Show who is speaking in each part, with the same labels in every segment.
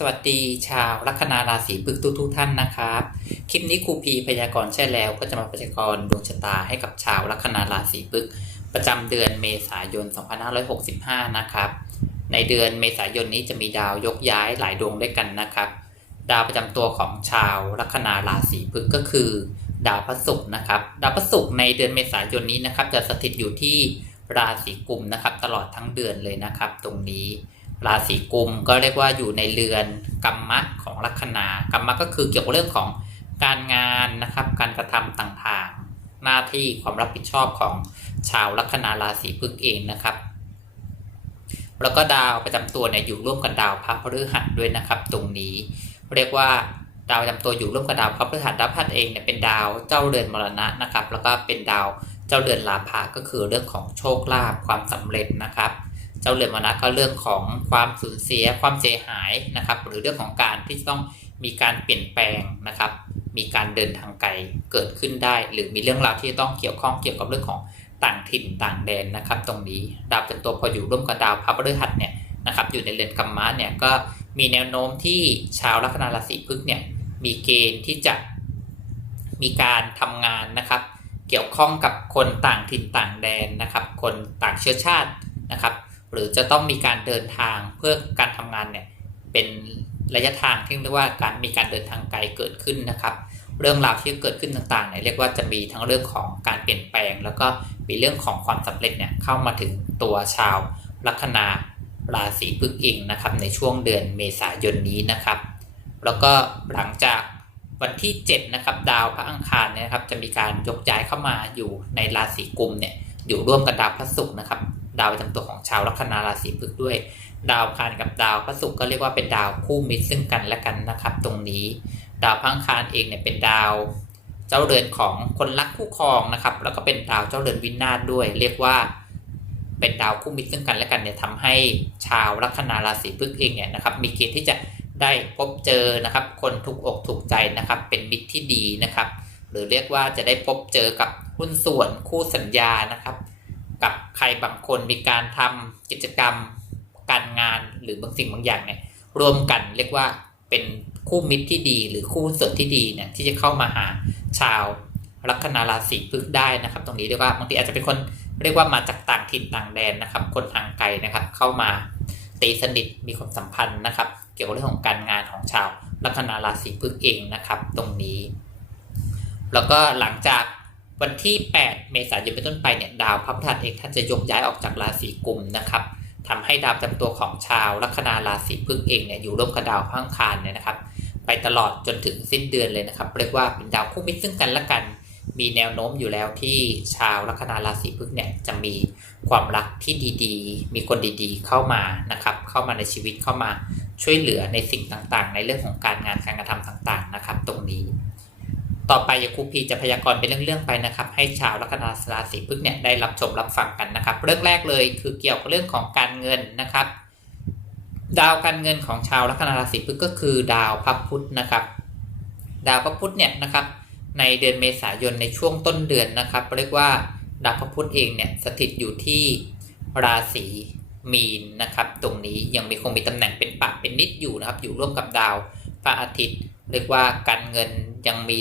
Speaker 1: สวัสดีชาวลัคนาราศีพฤกษ์ทุกทุกท่านนะครับ คลิปนี้ครูพีพยากรณ์ใช่แล้วก็จะมาพยากรณ์ดวงชะตาให้กับชาวลัคนาราศีพฤกษ์ประจำเดือนเมษายน 2565 นะครับ ในเดือนเมษายนนี้จะมีดาวยกย้ายหลายดวงด้วยกันนะครับ ดาวประจำตัวของชาวลัคนาราศีพฤกษ์ก็คือ ดาวพระศุกร์นะครับ ดาวพระศุกร์ในเดือนเมษายนนี้นะครับ จะสถิตอยู่ที่ราศีกุมนะครับ ตลอดทั้งเดือนเลยนะครับ ตรงนี้ ราศีกุมก็เรียกว่าอยู่ในเรือนกรรมะของลัคนากรรมะก็คือเกี่ยวกับเรื่องของการงานนะครับ การกระทำต่างๆ หน้าที่ความรับผิดชอบของชาวลัคนาราศีพฤกษ์เองนะครับ แล้วก็ดาวประจำตัวเนี่ยอยู่ร่วมกับดาวพระพฤหัสด้วยนะครับ ตรงนี้เรียกว่าดาวประจำตัวอยู่ร่วมกับดาวพระพฤหัสดาวพฤหัสเองเนี่ยเป็นดาวเจ้าเรือนมรณะนะครับ แล้วก็เป็นดาวเจ้าเรือนลาภะก็คือเรื่องของโชคลาภความสำเร็จนะครับ เจ้าเรือนมรณะก็เรื่องของความสูญเสียความเสียหายนะครับ หรือเรื่องของการที่ต้องมีการเปลี่ยนแปลงนะครับ มีการเดินทางไกลเกิดขึ้นได้ หรือมีเรื่องราวที่ต้องเกี่ยวข้องเกี่ยวกับเรื่องของต่างถิ่นต่างแดนนะครับ ตรงนี้ดาวเป็นตัวพออยู่ร่วมกับดาวพระพฤหัสเนี่ยนะครับ อยู่ในเรือนกรรมะเนี่ยก็มีแนวโน้มที่ชาวลัคนาราศีพฤกษ์เนี่ยมีเกณฑ์ที่จะมีการทำงานนะครับ เกี่ยวข้องกับคนต่างถิ่นต่างแดนนะครับ คนต่างเชื้อชาตินะครับ หรือจะต้องมีการเดินทางเพื่อการทำงานเนี่ยเป็นระยะทางที่เรียกว่าการมีการเดินทางไกลเกิดขึ้นนะครับ เรื่องราวที่เกิดขึ้นต่างๆเนี่ยเรียกว่าจะมีทั้งเรื่องของการเปลี่ยนแปลง แล้วก็มีเรื่องของความสำเร็จเนี่ยเข้ามาถึงตัวชาวลัคนาราศีพฤกษ์เองนะครับในช่วงเดือนเมษายนนี้นะครับ แล้วก็หลังจากวันที่7นะครับดาวพระอังคารเนี่ยครับจะมีการยกย้ายเข้ามาอยู่ในราศีกุมเนี่ย อยู่ร่วมกับดาวพระศุกร์นะครับ ดาวประจำตัวของชาวลัคนาราศีพฤกษ์ด้วย ดาวคารกับดาวพระศุกร์ก็เรียกว่าเป็นดาวคู่มิตรซึ่งกันและกันนะครับ ตรงนี้ ดาวพังคารเองเนี่ยเป็นดาวเจ้าเรือนของคนรักคู่ครองนะครับ แล้วก็เป็นดาวเจ้าเรือนวินาศด้วย เรียกว่าเป็นดาวคู่มิตรซึ่งกันและกันเนี่ยทำให้ชาวลัคนาราศีพฤกษ์เองเนี่ยนะครับ มีเกณฑ์ที่จะได้พบเจอนะครับ คนถูกอกถูกใจนะครับ เป็นมิตรที่ดีนะครับ หรือเรียกว่าจะได้พบเจอกับหุ้นส่วนคู่สัญญานะครับ กับใครบางคนมีการทำกิจกรรม การงานหรือบางสิ่งบางอย่างเนี่ยรวมกันเรียกว่าเป็นคู่มิตรที่ดี หรือคู่ส่วนที่ดีเนี่ยที่จะเข้ามาหาชาวลัคนาราศีพฤกษ์ได้นะครับ ตรงนี้เรียกว่าบางทีอาจจะเป็นคนเรียกว่ามาจากต่างถิ่นต่างแดนนะครับ คนทางไกลนะครับ เข้ามาตีสนิทมีความสัมพันธ์นะครับ เกี่ยวกับเรื่องของการงานของชาวลัคนาราศีพฤกษ์เองนะครับ ตรงนี้ แล้วก็หลังจากวันที่ 8 เมษายนเป็นต้นไปเนี่ยดาวพระพฤหัสเองท่านจะยกย้ายออกจากราศีกุมนะครับทำให้ดาวประจำตัวของชาวลัคนาราศีพฤกษ์เองเนี่ยอยู่ร่วมกับดาวพระอังคารเนี่ยนะครับ ไปตลอดจนถึงสิ้นเดือนเลยนะครับ เรียกว่าเป็นดาวคู่มิตรซึ่งกันและกัน มีแนวโน้มอยู่แล้วที่ชาวลัคนาราศีพฤกษ์เนี่ยจะมีความรักที่ดีๆ มีคนดีๆ เข้ามานะครับ เข้ามาในชีวิตเข้ามาช่วยเหลือในสิ่งต่างๆ ในเรื่องของการงานการกระทำต่างๆนะครับ ตรงนี้ ต่อไปยาครูพีจะพยากรณ์เป็นเรื่องๆไปนะครับ ให้ชาวลัคนาราศีพฤกษ์เนี่ยได้รับชมรับฟังกันนะครับ เรื่องแรกเลยคือเกี่ยวกับเรื่องของการเงินนะครับ ดาวการเงินของชาวลัคนาราศีพฤกษ์ก็คือดาวพระพุธนะครับ ดาวพระพุธเนี่ยนะครับ ในเดือนเมษายนในช่วงต้นเดือนนะครับเรียกว่าดาวพระพุธเองเนี่ยสถิตอยู่ที่ราศีมีนนะครับ ตรงนี้ยังมีคงมีตำแหน่งเป็นปักเป็นนิดอยู่นะครับ อยู่ร่วมกับดาวพระอาทิตย์ เรียกว่าการเงินยังมี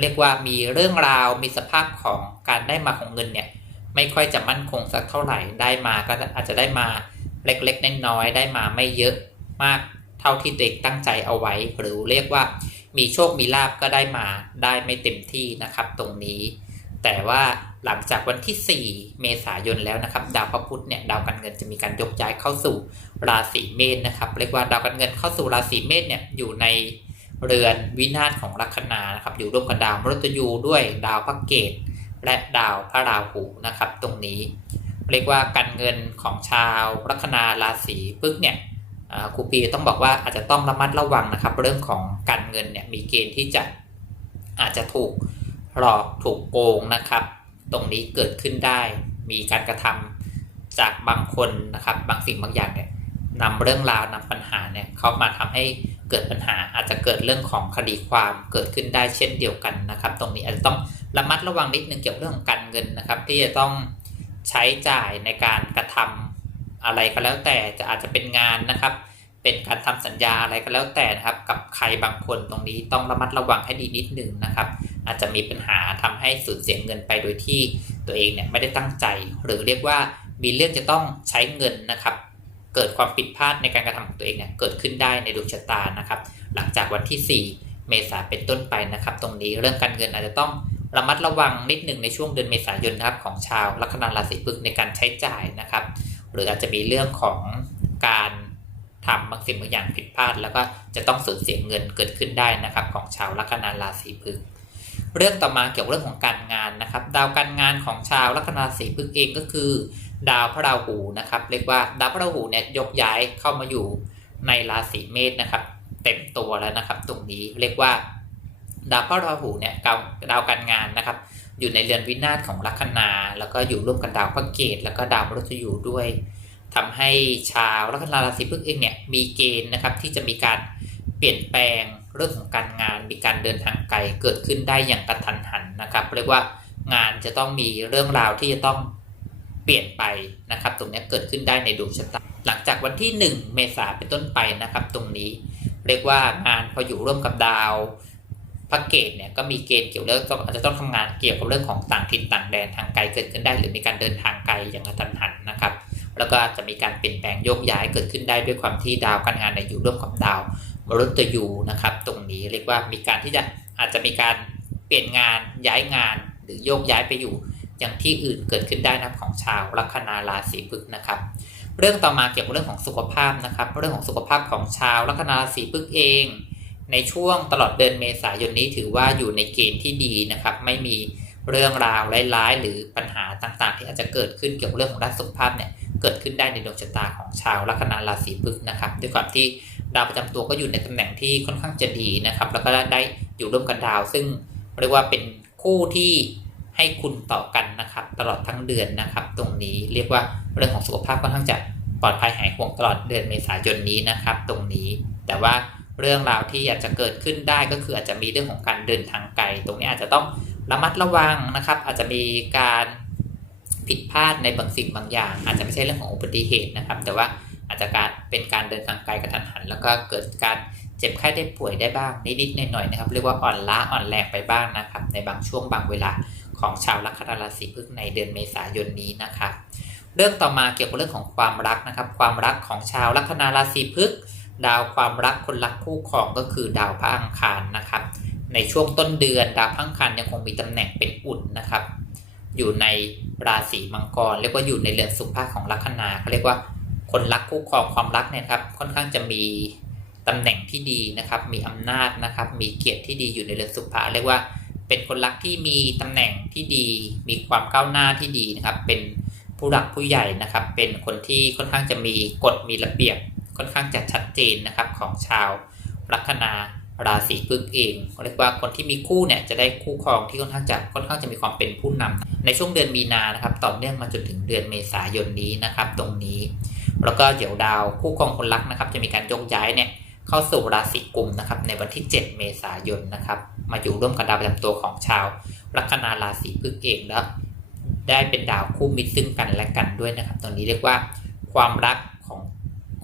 Speaker 1: เรียกว่ามีเรื่องราวมีสภาพของการได้มาของเงินเนี่ยไม่ค่อยจะมั่นคงสักเท่าไหร่ได้มาก็อาจจะได้มาเล็กๆน้อยๆได้มาไม่เยอะมากเท่าที่ตัวเองตั้งใจเอาไว้ หรือเรียกว่ามีโชคมีลาบก็ได้มาได้ไม่เต็มที่นะครับตรงนี้ แต่ว่าหลังจากวันที่ 4 เมษายนแล้วนะครับ ดาวพระพุธเนี่ยดาวการเงินจะมีการยกย้ายเข้าสู่ราศีเมษนะครับ เรียกว่าดาวการเงินเข้าสู่ราศีเมษเนี่ยอยู่ใน เรือนวินาศของลัคนานะครับอยู่ร่วมกับดาวมฤตยูด้วยดาวพระเกตและดาวพระราหูนะครับ ตรงนี้ เรียกว่าการเงินของชาวลัคนาราศีพฤกษ์เนี่ยครูปีต้องบอกว่าอาจจะต้องระมัดระวังนะครับ เรื่องของการเงินเนี่ยมีเกณฑ์ที่จะอาจจะถูกหลอกถูกโกงนะครับ ตรงนี้เกิดขึ้นได้มีการกระทำจากบางคนนะครับ บางสิ่งบางอย่างเนี่ยนำเรื่องราวนำปัญหาเนี่ยเข้ามาทำให้ เกิดปัญหาอาจจะเกิดเรื่องของคดีความเกิดขึ้นได้เช่นเดียวกันนะครับ ตรงนี้อาจจะต้องระมัดระวังนิดนึงเกี่ยวกับเรื่องการเงินนะครับ ที่จะต้องใช้จ่ายในการกระทำอะไรก็แล้วแต่จะอาจจะเป็นงานนะครับ เป็นการทำสัญญาอะไรก็แล้วแต่นะครับ กับใครบางคนตรงนี้ต้องระมัดระวังให้ดีนิดนึงนะครับ อาจจะมีปัญหาทำให้สูญเสียเงินไปโดยที่ตัวเองเนี่ยไม่ได้ตั้งใจ หรือเรียกว่ามีเรื่องจะต้องใช้เงินนะครับ เกิดความผิดพลาดในการกระทำของตัวเองเนี่ยเกิดขึ้นได้ในดวงชะตานะครับ หลังจากวันที่ 4 เมษาเป็นต้นไปนะครับ ตรงนี้เรื่องการเงินอาจจะต้องระมัดระวังนิดหนึ่งในช่วงเดือนเมษายนนะครับของชาวลัคนาราศีพฤษภในการใช้จ่ายนะครับ หรืออาจจะมีเรื่องของการทำบางสิ่งบางอย่างผิดพลาด แล้วก็จะต้องสูญเสียเงินเกิดขึ้นได้นะครับของชาวลัคนาราศีพฤษภเรื่องต่อมาเกี่ยวกับเรื่องของการงานนะครับ ดาวการงานของชาวลัคนาราศีพฤษภเองก็คือ ดาวพระราหูนะครับ เรียกว่าดาวพระราหูเนี่ยยกย้ายเข้ามาอยู่ในราศีเมษนะครับ เต็มตัวแล้วนะครับ ตรงนี้เรียกว่า ดาวพระราหูเนี่ยดาวการงานนะครับ อยู่ในเรือนวินาศของลัคนา แล้วก็อยู่ร่วมกับดาวพระเกตแล้วก็ดาวมฤตยูด้วยทำให้ชาวลัคนาราศีพฤษภเองเนี่ยมีเกณฑ์นะครับที่จะมีการเปลี่ยนแปลงเรื่องของการงานมีการเดินทางไกลเกิดขึ้นได้อย่างกระทันหันนะครับ เรียกว่างานจะต้องมีเรื่องราวที่จะต้อง เปลี่ยนไปนะครับ ตรงนี้เกิดขึ้นได้ในดวงชะตาหลังจากวันที่ 1 เมษาเป็นต้นไปนะครับ ตรงนี้เรียกว่างานพออยู่ร่วมกับดาวพระเกตเนี่ยก็มีเกณฑ์เกี่ยวเรื่องก็อาจจะต้องทำงานเกี่ยวกับเรื่องของต่างถิ่นต่างแดนทางไกลเกิดขึ้นได้ หรือมีการเดินทางไกลอย่างกระทันหันนะครับ แล้วก็จะมีการเปลี่ยนแปลงโยกย้ายเกิดขึ้นได้ด้วยความที่ดาวการงานเนี่ยอยู่ร่วมกับดาวมฤตยูนะครับ ตรงนี้เรียกว่ามีการที่จะอาจจะมีการเปลี่ยนงานย้ายงาน หรือโยกย้ายไปอยู่ อย่างที่อื่นเกิดขึ้นได้นับของชาวลัคนาราศีพฤษภนะครับ เรื่องต่อมาเกี่ยวกับเรื่องของสุขภาพนะครับ เรื่องของสุขภาพของชาวลัคนาราศีพฤษภเอง ในช่วงตลอดเดือนเมษายนนี้ถือว่าอยู่ในเกณฑ์ที่ดีนะครับ ไม่มีเรื่องราวร้ายๆ หรือปัญหาต่างๆ ที่อาจจะเกิดขึ้นเกี่ยวกับเรื่องของด้านสุขภาพเนี่ยเกิดขึ้นได้ในดวงชะตาของชาวลัคนาราศีพฤษภนะครับ ด้วยความที่ดาวประจำตัวก็อยู่ในตำแหน่งที่ค่อนข้างจะดีนะครับ แล้วก็ได้อยู่ร่วมกันดาว ซึ่งเรียกว่าเป็นคู่ที่ ให้คุณต่อกันนะครับ ตลอดทั้งเดือนนะครับ ตรงนี้เรียกว่าเรื่องของสุขภาพค่อนข้างจะปลอดภัยหายห่วงตลอดเดือนเมษายนนี้นะครับ ตรงนี้แต่ว่าเรื่องราวที่อาจจะเกิดขึ้นได้ก็คืออาจจะมีเรื่องของการเดินทางไกล ตรงนี้อาจจะต้องระมัดระวังนะครับ อาจจะมีการผิดพลาดในบางสิ่งบางอย่าง อาจจะไม่ใช่เรื่องของอุบัติเหตุนะครับ แต่ว่าอาจจะการเป็นการเดินทางไกลกระทันหัน แล้วก็เกิดการเจ็บไข้ได้ป่วยได้บ้างนิดๆหน่อยๆนะครับ เรียกว่าอ่อนล้าอ่อนแรงไปบ้างนะครับ ในบางช่วงบางเวลา ของชาวลัคนาราศีพฤษภในเดือนเมษายนนี้นะครับเรื่องต่อมาเกี่ยวกับเรื่องของความรักนะครับ ความรักของชาวลัคนาราศีพฤษภดาวความรักคนรักคู่ครองก็คือดาวพระอังคารนะครับ ในช่วงต้นเดือนดาวพระอังคารยังคงมีตำแหน่งเป็นอุ่นนะครับ อยู่ในราศีมังกรเรียกว่าอยู่ในเรือนสุภาพของลัคนาเขาเรียกว่าคนรักคู่ครองความรักเนี่ยครับค่อนข้างจะมีตำแหน่งที่ดีนะครับ มีอำนาจนะครับ มีเกียรติที่ดีอยู่ในเรือนสุภาเรียกว่า เป็นคนรักที่มีตำแหน่งที่ดี มีความก้าวหน้าที่ดีนะครับ เป็นผู้รักผู้ใหญ่นะครับ เป็นคนที่ค่อนข้างจะมีกฎมีระเบียบค่อนข้างจะชัดเจนนะครับของชาวลัคนาราศีพฤษภเองเรียกว่าคนที่มีคู่เนี่ยจะได้คู่ครองที่ค่อนข้างจะค่อนข้างจะมีความเป็นผู้นำในช่วงเดือนมีนานะครับต่อเนื่องมาจนถึงเดือนเมษายนนี้นะครับ ตรงนี้ แล้วก็เดี๋ยวดาวคู่ครองคนรักนะครับ จะมีการยกย้ายเนี่ยเข้าสู่ราศีกุมนะครับในวันที่ 7 เมษายนนะครับ มาอยู่ร่วมกับดาวประจำตัวของชาวลัคนาราศีพฤษภเองแล้วได้เป็นดาวคู่มิตรซึ่งกันและกันด้วยนะครับตรงนี้เรียกว่าความรักของ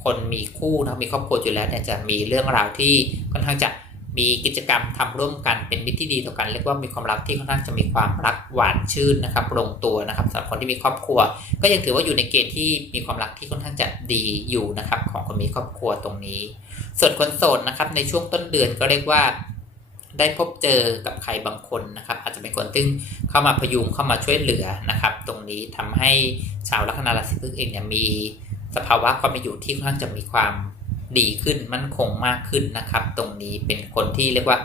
Speaker 1: คนมีคู่นะมีครอบครัวอยู่แล้วเนี่ยจะมีเรื่องราวที่ค่อนข้างจะมีกิจกรรมทำร่วมกันเป็นมิตรที่ดีต่อกันเรียกว่ามีความรักที่ค่อนข้างจะมีความรักหวานชื่นนะครับลงตัวนะครับสำหรับคนที่มีครอบครัว ก็ยังถือว่าอยู่ในเกณฑ์ที่มีความรักที่ค่อนข้างจะดีอยู่นะครับของคนมีครอบครัวตรงนี้ ส่วนคนโสดนะครับในช่วงต้นเดือนก็เรียกว่า ได้พบเจอกับใครบางคนนะครับ อาจจะเป็นคนซึ่งเข้ามาพยุงเข้ามาช่วยเหลือนะครับ ตรงนี้ทำให้ชาวลัคนาราศีพฤษภเองเนี่ยมีสภาวะความเป็นอยู่ที่ค่อนข้างจะมีความดีขึ้นมั่นคงมากขึ้นนะครับ ตรงนี้เป็นคนที่เรียกว่า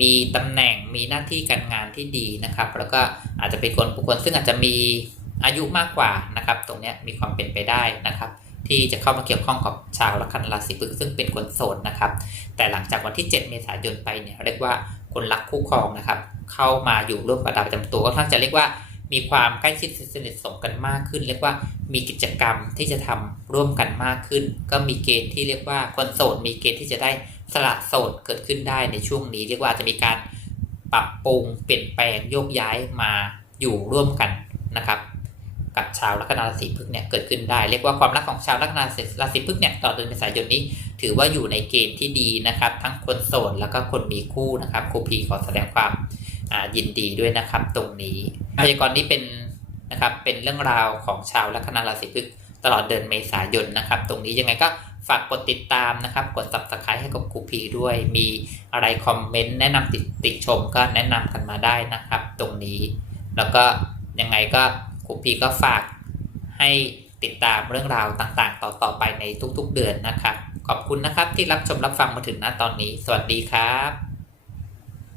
Speaker 1: มีตำแหน่งมีหน้าที่การงานที่ดีนะครับ แล้วก็อาจจะเป็นคนบุคคลซึ่งอาจจะมีอายุมากกว่านะครับ ตรงนี้มีความเป็นไปได้นะครับ ที่จะเข้ามาเกี่ยวข้องกับชาวลัคนาราศีพฤษภซึ่งเป็นคนโสดนะครับ แต่หลังจากวันที่ 7 เมษายนไปเนี่ยเรียกว่าคนรักคู่ครองนะครับ เข้ามาอยู่ร่วมกับดาวประจำตัวก็ค่อนข้งจะเรียกว่ามีความใกล้ชิดสนิทสนมกันมากขึ้น เรียกว่ามีกิจกรรมที่จะทำร่วมกันมากขึ้น ก็มีเกณฑ์ที่เรียกว่าคนโสดมีเกณฑ์ที่จะได้สละโสดเกิดขึ้นได้ในช่วงนี้ เรียกว่าจะมีการปรับปรุงเปลี่ยนแปลงโยกย้ายมาอยู่ร่วมกันนะครับ กับชาวลัคนาราศีพฤกษ์เนี่ยเกิดขึ้นได้ เรียกว่าความรักของชาวลัคนาราศีพฤกษ์เนี่ยต่อเดือนเมษายนนี้ ถือว่าอยู่ในเกณฑ์ที่ดีนะครับ ทั้งคนโสดแล้วก็คนมีคู่นะครับครูพีขอแสดงความยินดีด้วยนะครับ ตรงนี้พยากรณ์นี้เป็นนะครับเป็นเรื่องราวของชาวลัคนาราศีพฤกษ์ตลอดเดือนเมษายนนะครับ ตรงนี้ยังไงก็ฝากกดติดตามนะครับ กด subscribe ให้กับครูพีด้วย มีอะไรคอมเมนต์แนะนำติติชมก็แนะนำกันมาได้นะครับ ตรงนี้ แล้วก็ยังไงก็ ครูพีก็ฝากให้ติดตามเรื่องราวต่างๆ ต่อๆไปในทุกๆเดือนนะครับ ขอบคุณนะครับที่รับชมรับฟังมาถึงณตอนนี้ สวัสดีครับ